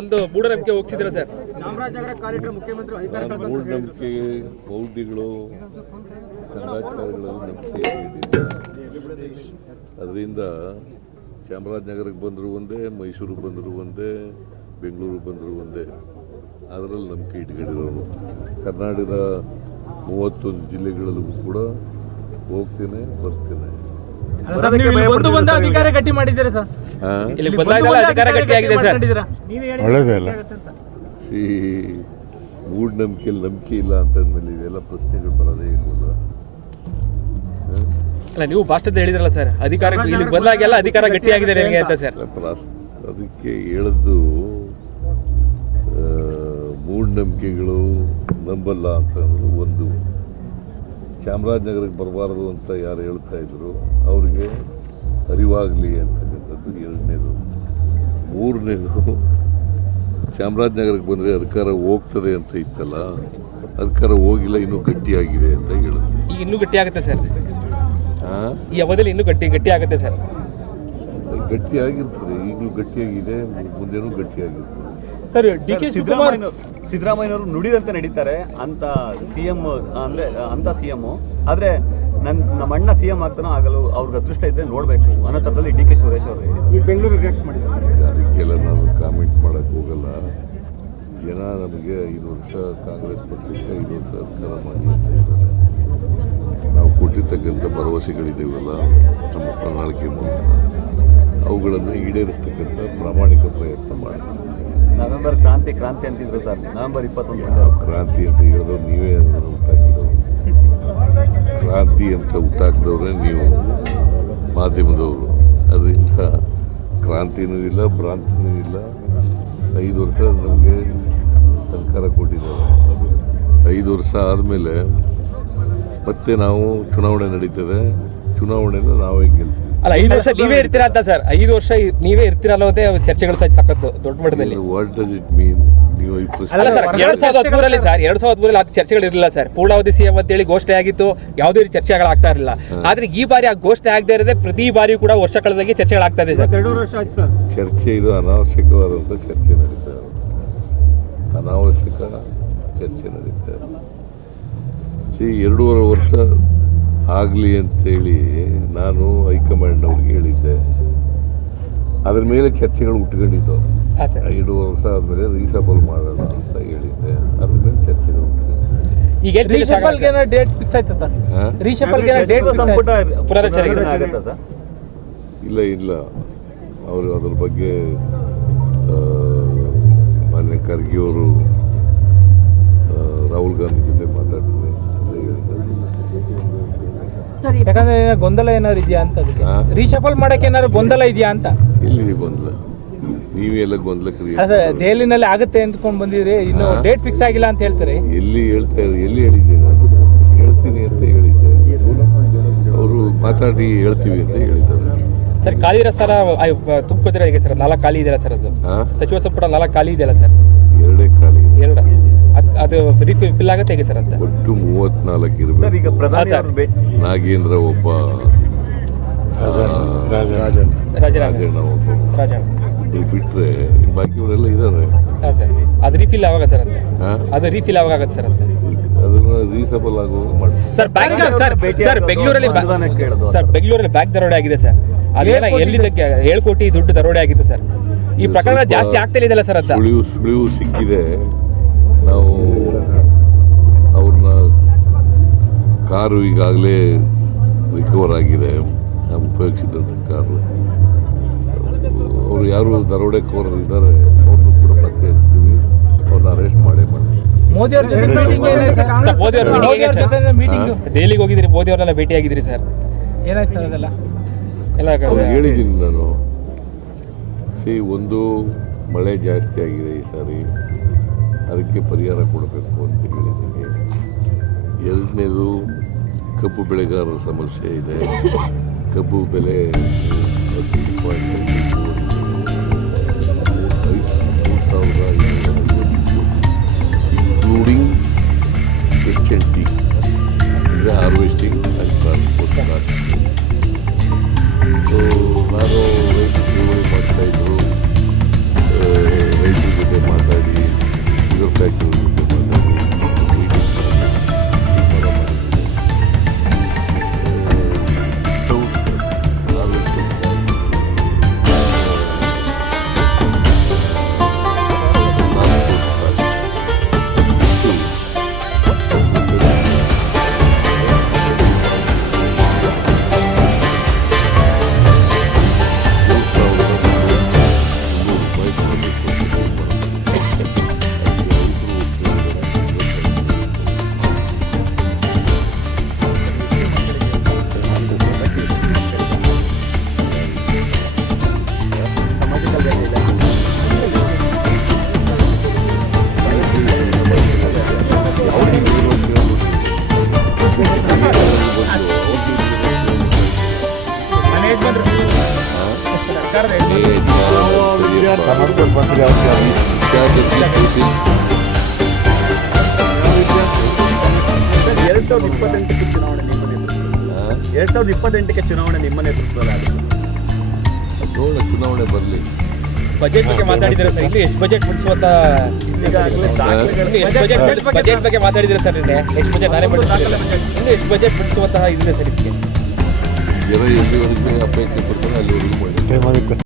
ಒಂದು ಮೂಢನಂಬಿಕೆ ಹೋಗ್ತಿದ್ದೀರಾ ಸರ್? ಚಾಮರಾಜನಗರ ಕಾಲಿಟ್ಟರೆ ಮುಖ್ಯಮಂತ್ರಿ ಅಧಿಕಾರ ಮೂಢನಂಬಿಕೆ ಮೌಢ್ಯಗಳು ಕಂದಾಚಾರಗಳಲ್ಲಿ ನಂಬಿಕೆ ಇಟ್ಟಿಲ್ಲ. ಅದರಿಂದ ಚಾಮರಾಜನಗರಕ್ಕೆ ಬಂದರೂ ಒಂದೇ, ಮೈಸೂರಿಗೆ ಬಂದರೂ ಒಂದೇ, ಬೆಂಗಳೂರಿಗೆ ಬಂದರೂ ಒಂದೇ, ಅದರಲ್ಲಿ ನಂಬಿಕೆ ಇಟ್ಕೊಂಡಿರೋರು. ಕರ್ನಾಟಕದ 31 ಜಿಲ್ಲೆಗಳಲ್ಲೂ ಕೂಡ ಹೋಗ್ತೇನೆ ಬರ್ತೇನೆ. ಅಧಿಕಾರ ಗಟ್ಟಿ ಮಾಡಿದ್ದೀರಾ ಸರ್? ಅಧಿಕಾರ ಗಟ್ಟಿ ಆಗಿದೆ ಸರ್. ಒಳ್ಳೆಯದಲ್ಲ. ಮೂಢನಂಬಿಕೆಯಲ್ಲಿ ನಂಬಿಕೆ ಇಲ್ಲ ಅಂತಂದ್ಮೇಲೆ ಇವೆಲ್ಲ ಪ್ರಶ್ನೆಗಳು ಬರೋದೇ ಇಲ್ವಲ್ಲ. ಅಲ್ಲ, ನೀವು ಭಾಷಣದಲ್ಲಿ ಹೇಳಿದ್ರಲ್ಲ ಸರ್, ಅಧಿಕಾರ ಇಲ್ಲಿ ಬಂದಾಗೆಲ್ಲ ಅಧಿಕಾರ ಗಟ್ಟಿ ಆಗಿದೆ ಅಂತ ಸರ್. ಅದಕ್ಕೆ ಹೇಳದ್ದು ಮೂಢನಂಬಿಕೆಗಳು ನಂಬಲ್ಲ ಅಂತಂದ್ರೆ ಒಂದು, ಚಾಮರಾಜನಗರಕ್ಕೆ ಬರಬಾರ್ದು ಅಂತ ಯಾರು ಹೇಳ್ತಾ ಇದ್ರು ಅವ್ರಿಗೆ ಅರಿವಾಗಲಿ ಅಂತಕ್ಕಂಥದ್ದು ಎರಡನೇದು. ಮೂರನೇದು, ಚಾಮರಾಜನಗರಕ್ಕೆ ಬಂದರೆ ಅಧಿಕಾರ ಹೋಗ್ತದೆ ಅಂತ ಇತ್ತಲ್ಲ, ಅಧಿಕಾರ ಹೋಗಿಲ್ಲ, ಇನ್ನೂ ಗಟ್ಟಿಯಾಗಿದೆ ಅಂತ ಹೇಳೋದು. ಈಗ ಇನ್ನೂ ಗಟ್ಟಿ ಆಗುತ್ತೆ ಸರ್, ಈ ಅವಧಿಯಲ್ಲಿ ಇನ್ನೂ ಗಟ್ಟಿ ಆಗುತ್ತೆ ಸರ್. ಗಟ್ಟಿಯಾಗಿರ್ತದೆ, ಈಗಲೂ ಗಟ್ಟಿಯಾಗಿದೆ, ಮುಂದೇನೂ ಗಟ್ಟಿಯಾಗಿರ್ತದೆ ಸರ್. ಡಿ ಕೆ ಸಿದ್ದರಾಮಯ್ಯನವರು ನುಡಿದಂತೆ ನಡೀತಾರೆ ಅಂತ ಸಿಎಂ ಅಂದ್ರೆ ಅಂತ ಸಿಎಂ, ಆದ್ರೆ ನಮ್ಮ ಅಣ್ಣ ಸಿಎಂ ಆಗ್ತಾನೋ ಆಗಲು ಅವ್ರಿಗೆ ಅದೃಷ್ಟ ಇದ್ರೆ ನೋಡ್ಬೇಕು ಅನ್ನೋ ಥರದಲ್ಲಿ ಡಿ ಕೆ ಸುರೇಶ್ ಅವರು ಈ ಬೆಂಗಳೂರಿಗೆ ರಿಯಾಕ್ಟ್ ಮಾಡಿದ್ದಾರೆ. ಅದಕ್ಕೆಲ್ಲ ನಾನು ಕಾಮೆಂಟ್ ಮಾಡಕ್ ಹೋಗಲ್ಲ. ಜನ ನಮಗೆ 5 ವರ್ಷ ಕಾಂಗ್ರೆಸ್ ಪಕ್ಷಕ್ಕೆ 5 ವರ್ಷ ಅಧಿಕಾರ ಮಾಡಿ ಅಂತ ಇದ್ದಾರೆ. ನಾವು ಕೊಟ್ಟಿರ್ತಕ್ಕಂಥ ಭರವಸೆಗಳಿದ್ದೇವಲ್ಲ ನಮ್ಮ ಪ್ರಣಾಳಿಕೆ ಮೂಲಕ, ಅವುಗಳನ್ನು ಈಡೇರಿಸ್ತಕ್ಕಂಥ ಪ್ರಾಮಾಣಿಕ ಪ್ರಯತ್ನ ಮಾಡ್ತೀವಿ. ನವೆಂಬರ್ ಕ್ರಾಂತಿ ಅಂತಿದ್ರು ಸರ್. ನವೆಂಬರ್ 21 ಕ್ರಾಂತಿ ಅಂತ ಹೇಳಿದ್ರು ನೀವೇ ಹುಟ್ಟಾಕಿದವರು. ಕ್ರಾಂತಿ ಅಂತ ಹುಟ್ಟಾಕಿದವ್ರೆ ನೀವು ಮಾಧ್ಯಮದವರು. ಅದರಿಂದ ಕ್ರಾಂತಿನೂ ಇಲ್ಲ, ಭ್ರಾಂತಿನೂ ಇಲ್ಲ. 5 ವರ್ಷ ನಮಗೆ ಸರ್ಕಾರ ಕೊಟ್ಟಿದ್ದಾರೆ. 5 ವರ್ಷ ಆದಮೇಲೆ ಮತ್ತೆ ನಾವು ಚುನಾವಣೆ ನಡೀತದೆ. ಚುನಾವಣೆನ ನಾವೇ ಗೆಲ್ತೀವಿ. ಅಲ್ಲ, 5 ವರ್ಷ ನೀವೇ ಇರ್ತೀರಾ ಅಂತ ಸರ್? 5 ವರ್ಷ ನೀವೇ ಇರ್ತೀರಲ್ಲ ಅಂತ ಚರ್ಚೆಗಳು ಸಕ್ಕತ್ತು ದೊಡ್ಡ ಮಟ್ಟದಲ್ಲಿ. What does it mean? ನೀವು ಅಲ್ಲ ಸರ್, 2013 ಸರ್, 2013 ಚರ್ಚೆಗಳು ಇರಲಿಲ್ಲ ಸರ್. ಪೂರ್ಣಾವಧಿ ಸಿಎಂ ಅಂತೇಳಿ ಘೋಷಣೆ ಆಗಿತ್ತು, ಯಾವುದೇ ರೀತಿ ಚರ್ಚೆಗಳಾಗ್ತಾ ಇರಲಿಲ್ಲ. ಆದ್ರೆ ಈ ಬಾರಿ ಆ ಘೋಷಣೆ ಆಗದೆ ಇರದೆ ಪ್ರತಿ ಬಾರಿ ಕೂಡ ವರ್ಷ ಕಳೆದಾಗಿ ಚರ್ಚೆಗಳಾಗ್ತಾ ಇದೆ ಸರ್. 2 ವರ್ಷ ಆಯ್ತು ಸರ್. ಚರ್ಚೆ ಇದು ಅನಾವಶ್ಯಕವಾದಂಥ ಚರ್ಚೆ ನಡೀತಾ ಇದೆ. ಅನಾವಶ್ಯಕ ಚರ್ಚೆ ನಡೀತಾ ಇದೆ. 2.5 ವರ್ಷ ಆಗಲಿ ಅಂತೇಳಿ ನಾನು ಹೈಕಮಾಂಡ್ನವ್ರಿಗೆ ಹೇಳಿದ್ದೆ. ಅದ್ರ ಮೇಲೆ ಚರ್ಚೆಗಳು ಉಟ್ಕೊಂಡಿದ್ದು. 2 ವರ್ಷ ಆದಮೇಲೆ ರೀಸಬಲ್ ಮಾಡೋಣ ಅಂತ ಹೇಳಿದ್ದೆ. ಅದ್ರ ಮೇಲೆ ಚರ್ಚೆಗಳು ಈಗ ಡೇಟ್ ಫಿಕ್ಸ್ ಆಯ್ತಾ? ಇಲ್ಲ ಅವರು ಅದ್ರ ಬಗ್ಗೆ ಮಾನ್ಯ ಖರ್ಗೆ ಅವರು ರಾಹುಲ್ ಗಾಂಧಿ ಜೊತೆ ಮಾತಾಡ್ತೀನಿ ಅಂತ ಹೇಳಿದ್ದಾರೆ. ಯಾಕಂದ್ರೆ ಗೊಂದಲ ಏನಾದ್ರು ಇದೆಯಾ ಅಂತ, ರೀಶಫಲ್ ಮಾಡಕ್ಕೆ ಏನಾದ್ರು ಗೊಂದಲ ಇದೆಯಾ ಅಂತ? ಎಲ್ಲಿದೆ ಗೊಂದಲ? ನೀವೆಲ್ಲ ಗೊಂದಲ ಕ್ರಿಯೇಟ್ ದೆಹಲಿನಲ್ಲಿ ಆಗುತ್ತೆ ಅಂದ್ಕೊಂಡು ಬಂದಿದ್ರಿ, ಇನ್ನು ಡೇಟ್ ಫಿಕ್ಸ್ ಆಗಿಲ್ಲ ಅಂತ ಹೇಳ್ತಾರೆ. ಎಲ್ಲಿ ಹೇಳ್ತಾ ಎಲ್ಲಿ ಹೇಳಿದ್ದೆ? ನಾನು ಹೇಳ್ತೀನಿ ಅಂತ ಹೇಳಿದ್ದೆ. ಅವರು ಮಾತಾಡಿ ಹೇಳ್ತೀವಿ ಅಂತ ಹೇಳಿದ್ದಾರೆ. ಸರ್, ಖಾಲಿ ಇರೋ ಸ್ಥಾನ ತುಂಬಿದ್ರೆ ಹೇಗೆ ಸರ್? 4 ಖಾಲಿ ಇದೆಯಲ್ಲ ಸರ್? ಅದು ಸಚಿವ ಸಂಪುಟ 4 ಖಾಲಿ ಇದೆಯಲ್ಲ ಸರ್? 2 ಖಾಲಿ. 2 ಅದು ಫಿಲ್ ಆಗುತ್ತೆ ಹೇಗೆ ಸರ್ ಅಂತ? ಒಟ್ಟು 34 ಇರಬೇಕು. ನಾಗೇಂದ್ರ ಒಬ್ಬ, ರಾಜಣ್ಣ ಒಬ್ಬ, ಬಿಟ್ರೆ ಬಾಕಿಯವರೆಲ್ಲ ಇದ್ದಾರೆ. ಅದು ರೀಫಿಲ್ ಯಾವಾಗ ಸರ್ ಅಂತ? ಅದು ರೀಫಿಲ್ ಯಾವಾಗ ಆಗುತ್ತೆ ಸರ್ ಅಂತ? ಅದನ್ನ ರೀಸಬಲ್ ಆಗುವಾಗ ಮಾಡ್ತೀವಿ ಸರ್. ಬೆಂಗಳೂರಲ್ಲಿ ಬ್ಯಾಂಕ್ ದರೋಡೆ ಆಗಿದೆ ಸರ್. ಅದೆಲ್ಲ ಎಲ್ಲಿಂದ 7 ಕೋಟಿ ದುಡ್ಡು ದರೋಡೆ ಆಗಿತ್ತು ಸರ್. ಈ ಪ್ರಕರಣ ಜಾಸ್ತಿ ಆಗ್ತಾ ಇದೆಯಲ್ಲ ಸರ್ ಅಂತ? ಸುಳಿವು ಸಿಕ್ಕಿದೆ. ನಾವು ಅವ್ರನ್ನ ಕಾರು ಈಗಾಗಲೇ ರಿಕವರ್ ಆಗಿದೆ, ಉಪಯೋಗಿಸಿದಂಥ ಕಾರು. ಅವರು ಯಾರು ದರೋಡೆಕೋರರು ಇದ್ದಾರೆ ಅವ್ರನ್ನೂ ಕೂಡ ಪತ್ತೆ ಹಚ್ತೀವಿ, ಅವ್ರನ್ನ ಅರೆಸ್ಟ್ ಮಾಡೇ ಮಾಡ್ತೀವಿ. ಮೋದಿ ಅವ್ರ ದೆಹಲಿಗೆ ಹೋಗಿದ್ರಿ, ಮೋದಿ ಅವ್ರನ್ನೆಲ್ಲ ಭೇಟಿ ಆಗಿದ್ರಿ ಸರ್? ಏನಾಯ್ತು ಸರ್ ಅದೆಲ್ಲ? ಎಲ್ಲ ಹೇಳಿದ್ದೀನಿ ನಾನು. ಒಂದು ಮಳೆ ಜಾಸ್ತಿ ಆಗಿದೆ ಈ ಸಾರಿ, ಅದಕ್ಕೆ ಪರಿಹಾರ ಕೊಡಬೇಕು ಅಂತ ಹೇಳಿದ್ದೀನಿ. 2ನೇದು, ಕಬ್ಬು ಬೆಳೆಗಾರರ ಸಮಸ್ಯೆ ಇದೆ. ಕಬ್ಬು ಬೆಲೆ 3,550 HNT harvesting and transport charge. ನಾನು ರೈತರು ಮಾಡ್ತಾಯಿದ್ರು, ರೈತರ ಜೊತೆ 2028ಕ್ಕೆ ಚುನಾವಣೆ ನಿಮ್ಮ ನೇತೃತ್ವದಲ್ಲಿ 2028ಕ್ಕೆ ಚುನಾವಣೆ ನಿಮ್ಮ ನೇತೃತ್ವದಲ್ಲಿ ಆಗುತ್ತೆ. ನೋಡ ಚುನಾವಣೆ ಬರಲಿ. ಬಜೆಟ್ ಬಗ್ಗೆ ಮಾತಾಡಿದ್ರೆ ಸರ್, ಇಲ್ಲಿ ಎಷ್ಟು ಬಜೆಟ್ ಬಿಡಿಸುವಂತ ಈಗಾಗಲೇ ದಾಖಲೆಗಳು ಬಜೆಟ್ ಬಗ್ಗೆ ಮಾತಾಡಿದ್ರೆ ಸರ್, ನೆಕ್ಸ್ಟ್ ಬಜೆಟ್ ನಾನೇ ಮಾಡಿದ್ರೆ ಇನ್ನು ಎಷ್ಟು ಬಜೆಟ್ ಬಿಡಿಸುವಂತಹ ಇದಿದೆ ಸರ್ ಇದಕ್ಕೆ. ಜನ ಎಲ್ಲಿವರೆಗೆ ಅಪೇಕ್ಷೆ ಪಡ್ತಾರೆ ಅಲ್ಲಿವರೆಗೂ ಮಾಡಿ.